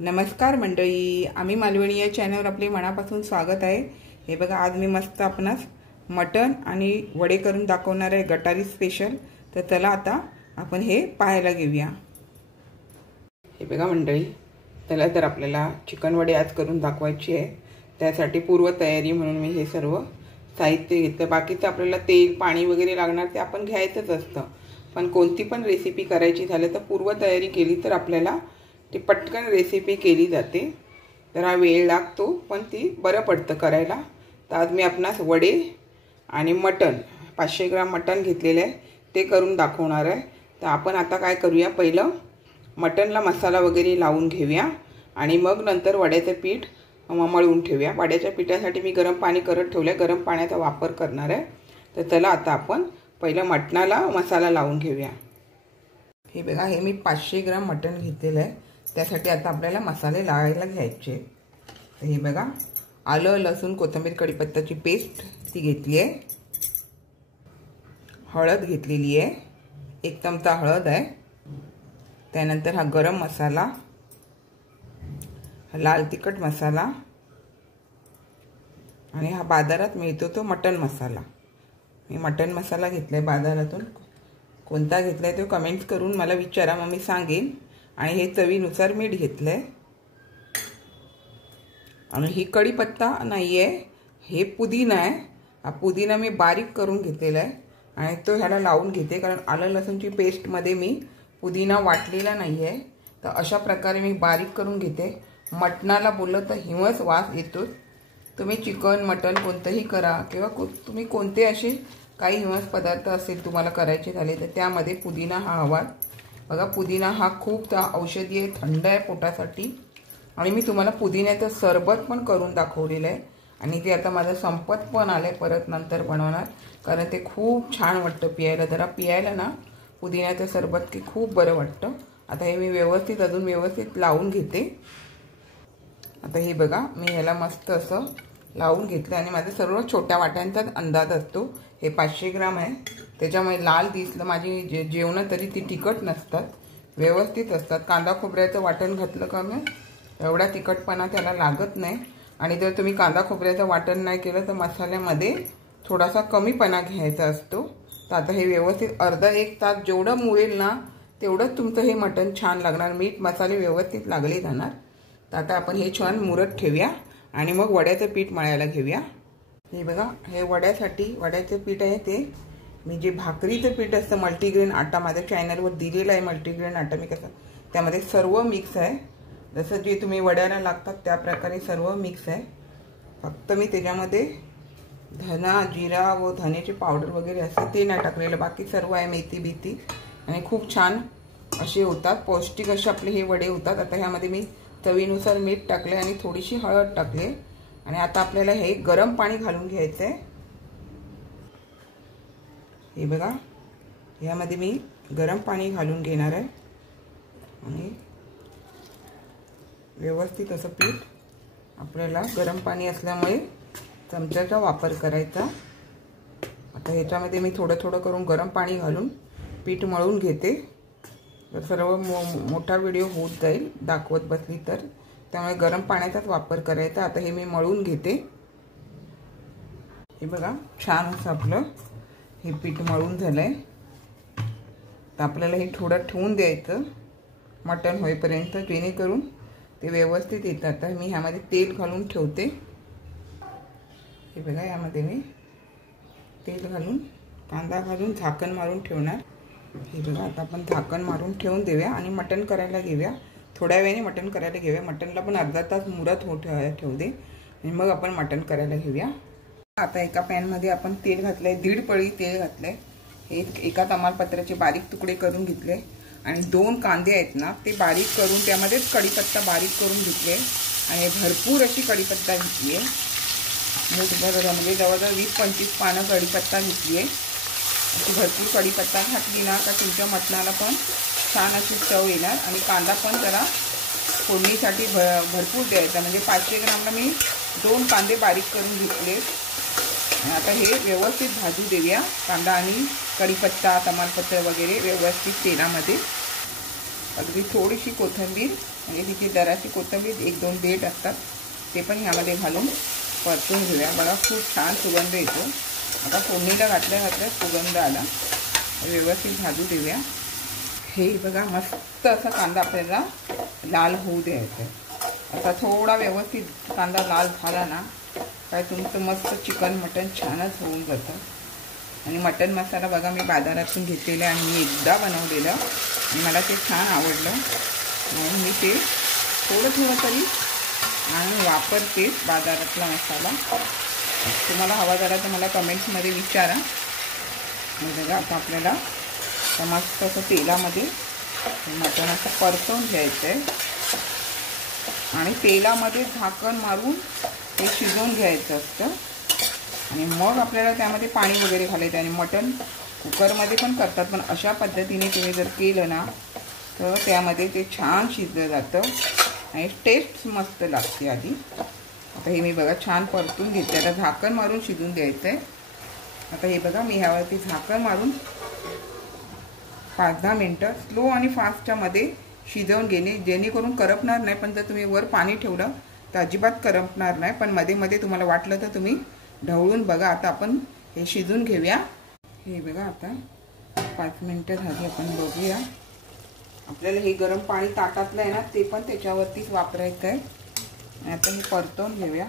नमस्कार मंडळी, आम्ही मालवणी या चॅनलवर आपले मनापासून स्वागत आहे। हे बघा, आज मी मस्त आपणास मटण आणि वडे करून दाखवणार आहे, गटारी स्पेशल। तर चला आता आपण हे पाहायला घेऊया। हे बघा मंडळी, चला तर आपल्याला चिकन वडे आज करून दाखवायची आहे। त्यासाठी पूर्व तयारी म्हणून मी हे सर्व साहित्य घेतलं। बाकीचं आपल्याला तेल पाणी वगैरे लागणार ते आपण घ्यायचंच असतं, पण कोणती पण रेसिपी करायची झाली तर पूर्व तयारी केली तर आपल्याला ती पटकन रेसिपी केली जाते। जरा वेळ लागतो पण ती बरं पडतं करायला। तर आज मी आपणास वडे आणि मटण 500 ग्राम मटण घेतलेले आहे ते करून दाखवणार आहे। तर आपण आता काय करूया, पहिलं मटणला मसाला वगैरे लावून घेऊया आणि मग नंतर वड्याचं पीठ मळून ठेवूया। वड्याच्या पिठासाठी मी गरम पाणी करत ठेवले, गरम पाण्याचा वापर करणार आहे। तर चला आता आपण पहिलं मटणाला मसाला लावून घेऊया। हे बघा, हे मी 500 ग्राम मटण घेतलेलं आहे। त्यासाठी आता आपल्याला मसाले लावायला घ्यायचे। तर हे बघा, आलं लसूण कोथिंबीर कढीपत्त्याची पेस्ट ती घेतली आहे। हळद घेतलेली आहे, 1 चमचा हळद आहे। त्यानंतर हा गरम मसाला, लाल तिखट मसाला आणि हा बाजारात मिळतो तो मटण मसाला। मी मटण मसाला घेतलाय बाजारातून। कोणता घेतलाय तो कमेंट्स करून मला विचारा, मग मी सांगेन। आणि हे चवीनुसार मीठ घेतलंय आणि ही कढीपत्ता नाहीये, हे पुदिना आहे। हा पुदिना मी बारीक करून घेतलेला आहे आणि तो ह्याला लावून घेते, कारण आलं लसूणची पेस्ट मध्ये मी पुदिना वाटलेला नाहीये। तर अशा प्रकारे मी बारीक करून घेते। मटणाला बोललं तर हिमच वास येतो। तुम्ही चिकन मटण कोणतंही करा किंवा तुम्ही कोणते असे काही हिमस पदार्थ असेल तुम्हाला करायचे झाले तर त्यामध्ये पुदिना हा हवा। बघा, पुदिना हा खूप औषधी आहे, थंड आहे पोटासाठी। आणि मी तुम्हाला पुदिन्याचं सरबत पण करून दाखवलेलं आहे आणि ते आता माझं संपत पण आलंय, परत नंतर बनवणार, कारण ते खूप छान वाटतं पियायला। जरा पियायला ना पुदिन्याचं सरबत की खूप बरं वाटतं। आता हे मी अजून व्यवस्थित लावून घेते। आता हे बघा, मी ह्याला मस्त असं लावून घेतलं आणि माझं सर्व छोट्या वाट्यांचाच अंदाज असतो। हे 500 ग्राम आहे, त्याच्यामुळे लाल दिसलं। माझी जेवणं तरी ती तिखट नसतात, व्यवस्थित असतात। कांदा खोबऱ्याचं वाटण घातलं का मग एवढा तिखटपणा त्याला लागत नाही। आणि जर तुम्ही कांदा खोबऱ्याचं वाटण नाही केलं तर मसाल्यामध्ये थोडासा कमीपणा घ्यायचा असतो। तर आता हे व्यवस्थित अर्धा 1 तास जेवढं मुरेल ना तेवढंच तुमचं हे मटण छान लागणार। मीठ मसाले व्यवस्थित लागले जाणार। तर आता आपण हे छान मुरत ठेवूया आणि मग वड्याचं पीठ मळायला घेऊया। हे बघा, हे वड्यासाठी वड्याचं पीठ आहे, ते मी जे भाकरीचं पीठ असतं मल्टीग्रेन आटा माझ्या चॅनलवर दिलेला आहे। मल्टीग्रेन आटा मी कसं त्यामध्ये सर्व मिक्स आहे, जसं जे तुम्ही वड्याला लागतात त्या प्रकारे सर्व मिक्स आहे। फक्त मी त्याच्यामध्ये धना जिरा व धनेची पावडर वगैरे असते ते नाही टाकलेलं, बाकी सर्व आहे, मेथी बीथी, आणि खूप छान असे होतात, पौष्टिक असे आपले हे वडे होतात। आता ह्यामध्ये मी चवीनुसार मीठ टाकले आणि थोडीशी हळद टाकले आणि आता आपल्याला हे गरम पाणी घालून घ्यायचं आहे। हे बघा, यामध्ये मी गरम पाणी घालून घेणार आहे आणि व्यवस्थित असं पीठ, आपल्याला गरम पाणी असल्यामुळे चमच्याचा वापर करायचा। आता ह्याच्यामध्ये मी थोडं थोडं करून गरम पाणी घालून पीठ मळून घेते। तर सर्व मोठा व्हिडिओ होत जाईल दाखवत बसली तर, त्यामुळे गरम पाण्याचाच वापर करायचा। आता हे मी मळून घेते। हे बघा, छान असं आपलं हे पीठ मळून झालंय। तर आपल्याला हे थोडं ठेवून द्यायचं मटण होईपर्यंत, जेणेकरून ते व्यवस्थित येतात। तर मी ह्यामध्ये तेल घालून ठेवते। हे बघा, यामध्ये मी तेल घालून कांदा घालून झाकण मारून ठेवणार। हे बघा, आता आपण झाकण मारून ठेवून देऊया आणि मटण करायला घेऊया। थोड्या वेळाने मटण करायला घेऊया। मटणला पण अर्धा तास मुरत ठेवू दे आणि मग आपण मटण करायला घेऊया। आता एका पॅनमध्ये आपण तेल घातलंय, 1.5 पळी तेल घातलंय। हे एका तमालपत्राचे बारीक तुकडे करून घेतले आणि 2 कांदे आहेत ना ते बारीक करून त्यामध्येच कढीपत्ता बारीक करून घेतले आणि भरपूर अशी कढीपत्ता घेतली आहे। मूठभर म्हणजे जवळजवळ 20-25 पानं कढीपत्ता घेतली आहे। अशी भरपूर कढीपत्ता घातली ना तर तुमच्या मटणाला पण छान अशी चव येणार। आणि कांदा पण जरा फोडणीसाठी भरपूर द्यायचा, म्हणजे 500 ग्रामला मी 2 कांदे बारीक करून घेतले। आता हे व्यवस्थित भाजू देऊया, कांदा आणि कढीपत्ता तमालपत्र वगैरे व्यवस्थित तेलामध्ये। अगदी थोडीशी कोथिंबीर म्हणजे तिची जराशी कोथिंबीर, 1-2 देठ असतात ते पण ह्यामध्ये घालून परतून घेऊया. बघा खूप छान सुगंध येतो. आता फोडणीला घातल्या सुगंध आला, व्यवस्थित भाजू देऊया. हे बघा मस्त असा कांदा आपल्याला लाल होऊ द्यायचा आहे. असा थोडा व्यवस्थित कांदा लाल झाला ना काय तुमचं मस्त चिकन मटण छानच होऊन जातं. आणि मटण मसाला बघा मी बाजारातून घेतलेला आणि मी एकदा बनवलेलं आणि मला ते छान आवडलं म्हणून मी ते थोडं तरी आणि वापरते बाजारातला मसाला. तुम्हाला हवा झाला तर मला कमेंट्समध्ये विचारा. बघा आता आपल्याला मस्त असं तेलामध्ये मटण असं परतवून घ्यायचं आहे आणि तेलामध्ये झाकण मारून ते शिजवून घ्यायचं असतं. आणि मग आपल्याला त्यामध्ये पाणी वगैरे घालायचं. आणि मटण कुकरमध्ये पण करतात, पण अशा पद्धतीने तुम्ही जर केलं ना तर त्यामध्ये ते छान शिजलं जातं आणि टेस्ट मस्त लागते. आधी आता हे मी बघा छान परतून घेतलं. आता झाकण मारून शिजून द्यायचं आहे. आता हे बघा मी ह्यावरती झाकण मारून 5-10 मिनटं स्लो आणि फास्टमध्ये शिजवून घेणे, जेणेकरून करपणार नाही. पण जर तुम्ही वर पाणी ठेवलं तर अजिबात करपणार नाही. पण मध्ये मध्ये तुम्हाला वाटलं तर तुम्ही ढवळून बघा. आता आपण हे शिजून घेऊया. हे बघा आता 5 मिनटं झाली, आपण बघूया. आपल्याला हे गरम पाणी ताटातलं आहे ना ते पण त्याच्यावरतीच वापरायचं आहे. आणि आता हे परतवून घेऊया.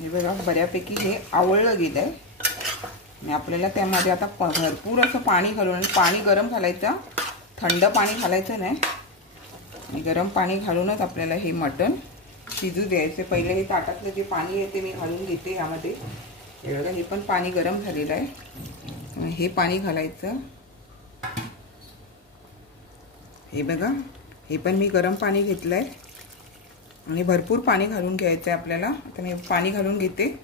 हे बघा बऱ्यापैकी हे आवळलं गेलं आहे आणि आपल्याला त्यामध्ये आता भरपूर असं पाणी घालून, आणि पाणी गरम घालायचं, थंड पाणी घालायचं नाही. आणि गरम पाणी घालूनच आपल्याला हे मटण शिजू द्यायचे. पहिले हे ताटातलं जे पाणी आहे ते मी घालून घेते यामध्ये. हे बघा हे पण पाणी गरम झालेलं आहे. हे पाणी घालायचं. हे बघा हे पण मी गरम पाणी घेतलं आहे आणि भरपूर पाणी घालून घ्यायचं आहे आपल्याला. आता मी पाणी घालून घेते.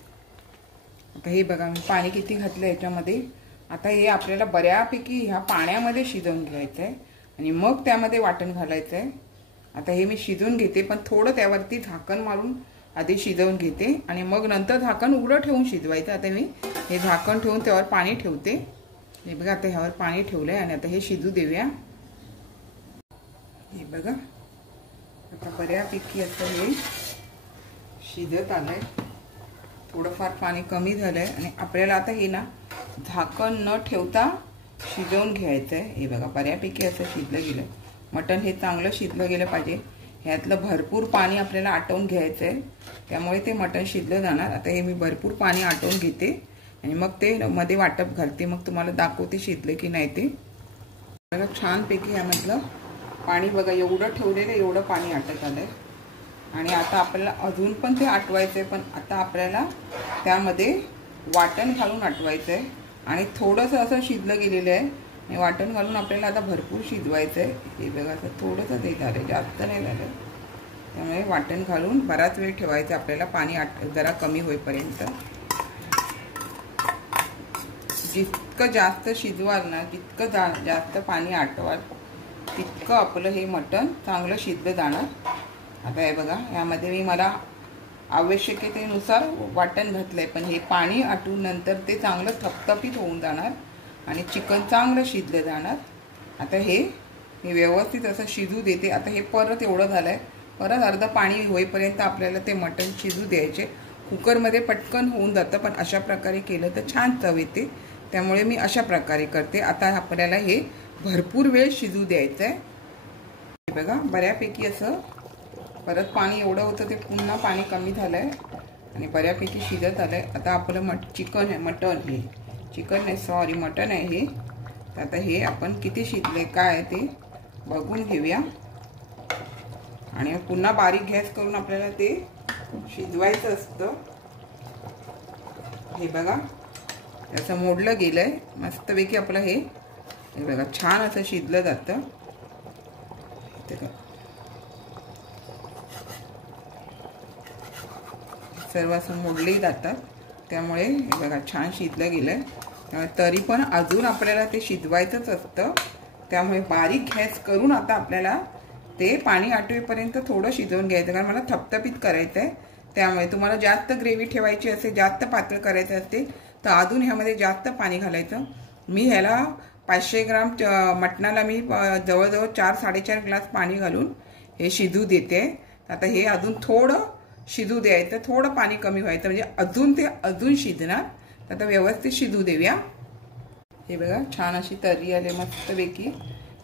आता हे बघा मी पाणी किती घातलं याच्यामध्ये. आता हे आपल्याला बऱ्यापैकी ह्या पाण्यामध्ये शिजवून घ्यायचं आहे आणि मग त्यामध्ये वाटण घालायचं आहे. आता हे मी शिजवून घेते, पण थोडं त्यावरती झाकण मारून आधी शिजवून घेते आणि मग नंतर झाकण उघडं ठेवून शिजवायचं. आता मी हे झाकण ठेवून त्यावर पाणी ठेवते. हे बघा आता ह्यावर पाणी ठेवलं आहे आणि आता हे शिजू देऊया. हे बघा आता बऱ्यापैकी असं हे शिजत आलं आहे. थोडंफार पाणी कमी झालं आहे आणि आपल्याला आता हे ना झाकण न ठेवता शिजवून घ्यायचं आहे. हे बघा बऱ्यापैकी असं शिजलं गेलं. मटण हे चांगलं शिजलं गेलं पाहिजे. ह्यातलं भरपूर पाणी आपल्याला आटवून घ्यायचं आहे, त्यामुळे ते मटण शिजलं जाणार. आता हे मी भरपूर पाणी आटवून घेते आणि मग ते मध्ये वाटप घालते, मग तुम्हाला दाखवते शिजले की नाही ते. बघा छानपैकी ह्यामधलं पाणी बघा एवढं ठेवलेलं एवढं पाणी आटत आलंय. आणि आता आपल्याला अजून पण ते आटवायचं आहे, पण आता आपल्याला त्यामध्ये वाटण घालून आटवायचं आहे. आणि थोडंसं असं शिजलं गेलेलं आहे आणि वाटण घालून आपल्याला आता भरपूर शिजवायचं आहे. हे बघा असं थोडंसं ते झालं, जास्त नाही झालं. त्यामुळे वाटण घालून बराच वेळ ठेवायचं आपल्याला, पाणी जरा कमी होईपर्यंत. जितकं जास्त शिजवाल ना, जितकं जास्त पाणी आटवाल तितकं आपलं हे मटण चांगलं शिजलं जाणार. आता हे बघा यामध्ये मी मला आवश्यकतेनुसार वाटण घातलंय, पण हे पाणी आटून नंतर ते चांगलं थपथपीत होऊन जाणार आणि चिकन चांगलं शिजलं जाणार. आता हे मी व्यवस्थित असं शिजू देते. आता हे परत एवढं झालंय, परत अर्ध पाणी होईपर्यंत आपल्याला ते मटण शिजू द्यायचे. कुकरमध्ये पटकन होऊन जातं, पण अशा प्रकारे केलं तर छान चव येते, त्यामुळे मी अशा प्रकारे करते. आता आपल्याला हे भरपूर वेळ शिजू द्यायचं आहे. बघा बऱ्यापैकी असं परत पाणी एवढं होतं ते पुन्हा पाणी कमी झालंय आणि बऱ्यापैकी शिजत आलंय. आता आपलं चिकन आहे, मटण हे चिकन नाही सॉरी मटण आहे हे. तर आता हे आपण किती शिजले काय आहे ते बघून घेऊया आणि पुन्हा बारीक गॅस करून आपल्याला ते शिजवायचं असतं. हे बघा असं मोडलं गेलंय मस्तपैकी आपलं हे बघा छान असं शिजलं जातं. सर्व असं मोडले जातात, त्यामुळे हे बघा छान शिजलं गेलंय. त्यामुळे तरी पण अजून आपल्याला ते शिजवायचंच असतं, त्यामुळे बारीक गॅस करून आता आपल्याला ते पाणी आटवेपर्यंत थोडं शिजवून घ्यायचं, कारण मला थपथपीत करायचं आहे. त्यामुळे तुम्हाला जास्त ग्रेव्ही ठेवायची असेल, जास्त पातळ करायचं असते तर अजून ह्यामध्ये जास्त पाणी घालायचं. मी ह्याला 500 ग्राम मटणाला मी जवळजवळ 4-4.5 ग्लास पाणी घालून हे शिजू देते. आता हे अजून थोडं शिजू द्यायचं, थोडं पाणी कमी व्हायचं म्हणजे अजून ते अजून शिजणार. आता व्यवस्थित शिजू देऊया. हे बघा छान अशी तर्री आली मस्तपैकी.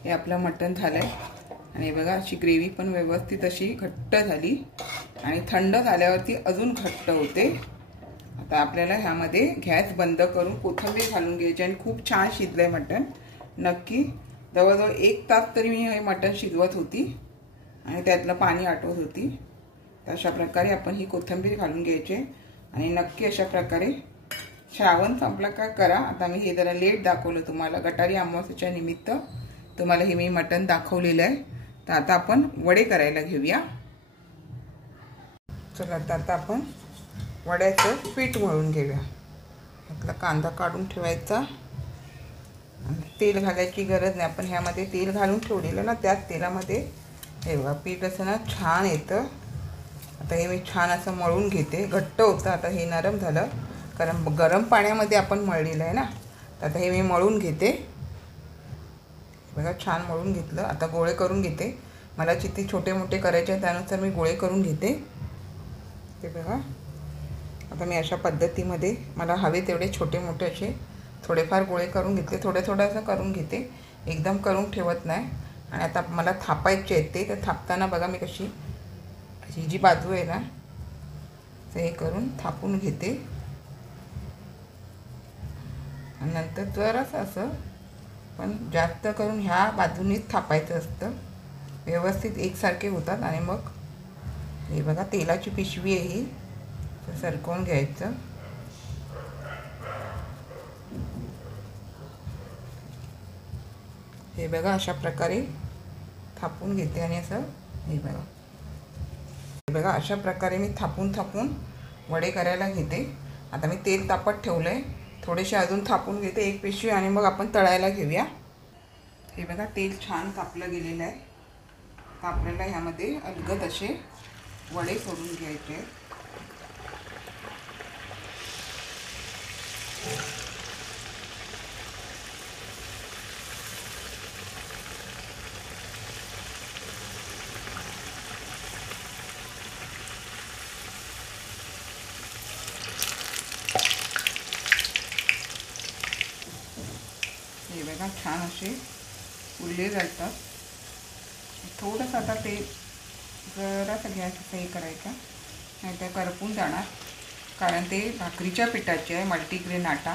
हे आपलं मटण झालंय आणि बघा अशी ग्रेव्ही पण व्यवस्थित अशी घट्ट झाली आणि थंड झाल्यावरती अजून घट्ट होते. आता आपल्याला ह्यामध्ये गॅस बंद करून कोथिंबीर घालून घ्यायची आणि खूप छान शिजलंय मटण. नक्की जवळजवळ 1 तास तरी मी हे मटण शिजवत होती आणि त्यातलं पाणी आटवत होती. तर अशा प्रकारे आपण ही कोथिंबीर घालून घ्यायची आणि नक्की अशा प्रकारे श्रावण संपला का करा. आता मी हे जरा लेट दाखवलं तुम्हाला, गटारी अमावस्येच्या निमित्त तुम्हाला हे मी मटण दाखवलेलं आहे. तर आता आपण वडे करायला घेऊया. चला आता आपण वड्याचं पीठ मळून घेऊया. आपला कांदा काढून ठेवायचा आणि तेल घालायची गरज नाही. आपण ह्यामध्ये तेल घालून ठेवलेलं ना, त्याच तेलामध्ये हे बघा पीठ असं ना छान येतं. आता हे मी छान असं मळून घेते. घट्ट होतं, आता हे नरम झालं कारण गरम पाण्यामध्ये आपण मळलेलं आहे ना. तर आता हे मी मळून घेते. बघा छान मळून घेतलं. आता गोळे करून घेते. मला किती छोटे मोठे करायचे आहेत त्यानुसार मी गोळे करून घेते. ते बघा आता मी अशा पद्धतीमध्ये मला हवे तेवढे छोटे मोठे असे थोडेफार गोळे करून घेतले. थोडं असं करून घेते, एकदम करून ठेवत नाही. आणि आता मला थापायचे आहेत ते. तर थापताना बघा मी कशी ही जी बाजू आहे ना ते हे करून थापून घेते आणि नंतर जरासं असं, पण जास्त करून ह्या बाजूनीच थापायचं असतं. व्यवस्थित एकसारखे होतात. आणि मग हे बघा तेलाची पिशवी आहे ही, सरकवून घ्यायचं. हे बघा अशा प्रकारे थापून घेते आणि असं हे बघा अशा प्रकारे मी थापून वडे करायला घेते. आता मी तेल तापत ठेवलं आहे, थोडेसे अजून थापून घेते एक पिशवी आणि मग आपण तळायला घेऊया. हे बघा तेल छान तापलं गेलेलं आहे. तर आपल्याला ह्यामध्ये अलगद असे वडे करून घ्यायचे आहेत. हे बघा छान असे उरले जातात. थोडंसं आता ते जरासं गॅस हे करायचा, नाही तर करपून जाणार. कारण ते भाकरीच्या पिठाचे आहे, मल्टीग्रेन आटा.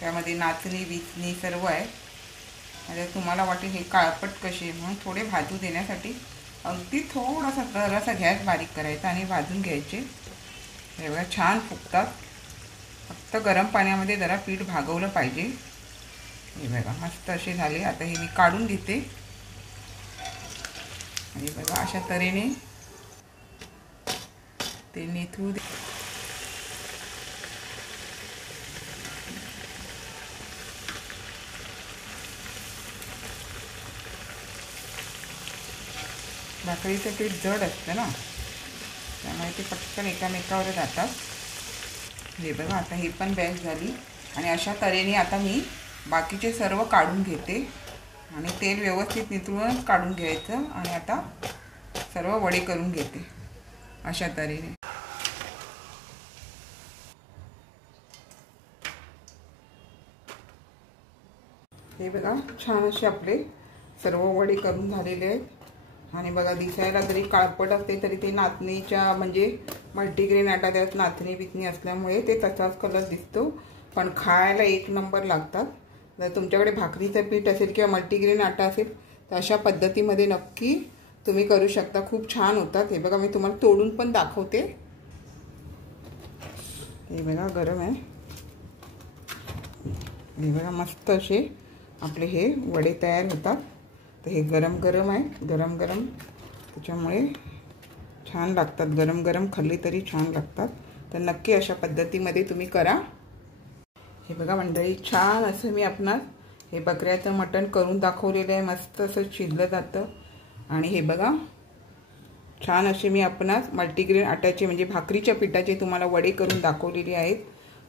त्यामध्ये नाचणी बिचणी सर्व आहे. म्हणजे तुम्हाला वाटेल हे काळपट कसे, म्हणून थोडे भाजू देण्यासाठी अगदी थोडासा जरासा गॅस बारीक करायचा आणि भाजून घ्यायचे. हे बघा छान फुगतात. फक्त गरम पाण्यामध्ये जरा पीठ भागवलं पाहिजे. हे बघा मस्त असे झाले. आता हे मी काढून घेते आणि बघा अशा तऱ्हेने ते निथळू दे. भाकरीचं पीठ जड असतं ना, त्यामुळे ते पटकन एकामेकावर जातात. हे बघा आता हे पण बॅच झाली आणि अशा तऱ्हेने आता मी बाकीचे सर्व काढून घेते आणि तेल व्यवस्थित निथळूनच काढून घ्यायचं. आणि आता सर्व वडे करून घेते अशा तऱ्हेने. हे बघा छान असे आपले सर्व वडे करून झालेले आहेत. आणि बघा दिसायला जरी काळपट असते तरी ते नाचणीच्या म्हणजे मल्टीग्रेन आटा, त्यात नाचणी बिचणी असल्यामुळे ते तसाच कलर दिसतो, पण खायला एक नंबर लागतात. जर तुमच्याकडे भाकरीचं पीठ असेल किंवा मल्टीग्रेन आटा असेल तर अशा पद्धतीमध्ये नक्की तुम्ही करू शकता. खूप छान होतात. हे बघा मी तुम्हाला तोडून पण दाखवते. हे बघा गरम आहे. हे बघा मस्त असे आपले हे वडे तयार होतात. तर हे गरम गरम आहे, गरम गरम, त्याच्यामुळे छान लागतात. गरम गरम खाल्ली तरी छान लागतात. तर नक्की अशा पद्धतीमध्ये तुम्ही करा. हे बघा मंडळी छान असं मी आपणास हे बकऱ्याचं मटण करून दाखवलेलं आहे. मस्त असं शिजलं जातं. आणि हे बघा छान असे मी आपणास मल्टीग्रेन आट्याचे म्हणजे भाकरीच्या पिठाचे तुम्हाला वडे करून दाखवलेले आहेत.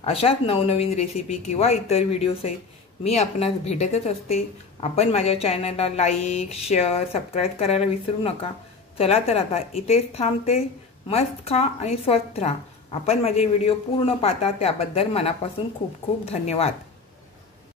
अशाच नवनवीन रेसिपी किंवा इतर व्हिडिओसही मी आपणास भेटतच असते. आपण माझ्या चॅनलला लाईक शेअर सबस्क्राईब करायला विसरू नका. चला तर आता इथेच थांबते. मस्त खा आणि स्वस्थ राहा. आपण माझे व्हिडिओ पूर्ण पाहता त्याबद्दल मनापासून खूप खूप धन्यवाद.